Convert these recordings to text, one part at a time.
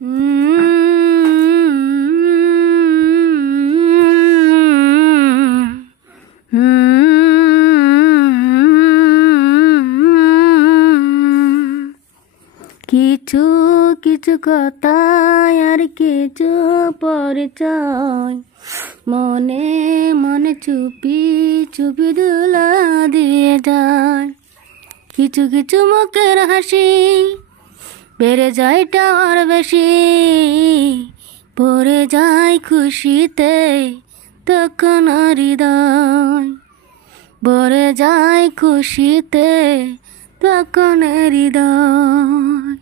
কিছু কিছু কথা আর কিছু পরিচয় মনে মনে চুপি চুপি দুলা দিয়ে যায়। কিছু কিছু মুখের হাসি বেড়ে যায় টাওয়ার বেশি, পড়ে যায় খুশিতে তখন হৃদয়, ভরে যায় খুশিতে তখন হৃদয়।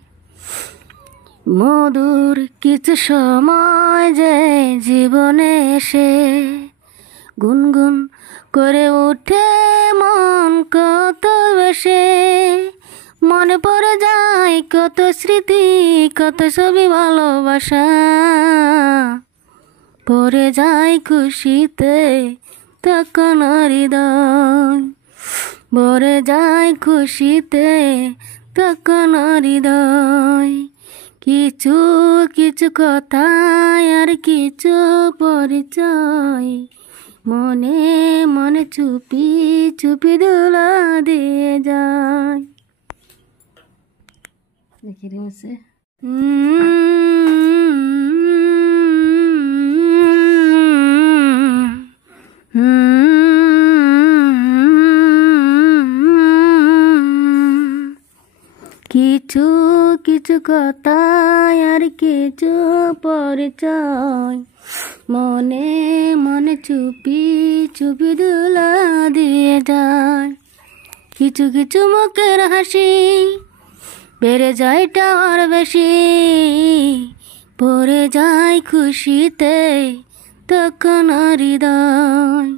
মধুর কিছু সময় যে জীবনে এসে গুনগুন করে ওঠে মন কত বেশে, মনে পড়ে যায় কত স্মৃতি কত ছবি ভালোবাসা, পড়ে যায় খুশিতে তখন হৃদয়, ভরে যায় খুশিতে তখন হৃদয়। কিছু কিছু কথা আর কিছু পরিচয় মনে মনে চুপি চুপি দুলা দিয়ে যায়। দেখি রে মুছে কিছু কিছু কথা আর কিছু পরিচয় মনে মনে চুপি চুপি দুলা দিয়ে যায়। কিছু কিছু মুখের হাসি বেড়ে যায় টাওয়ার বেশি, পড়ে যায় খুশিতে তখন হৃদয়,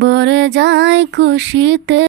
ভরে যায় খুশিতে।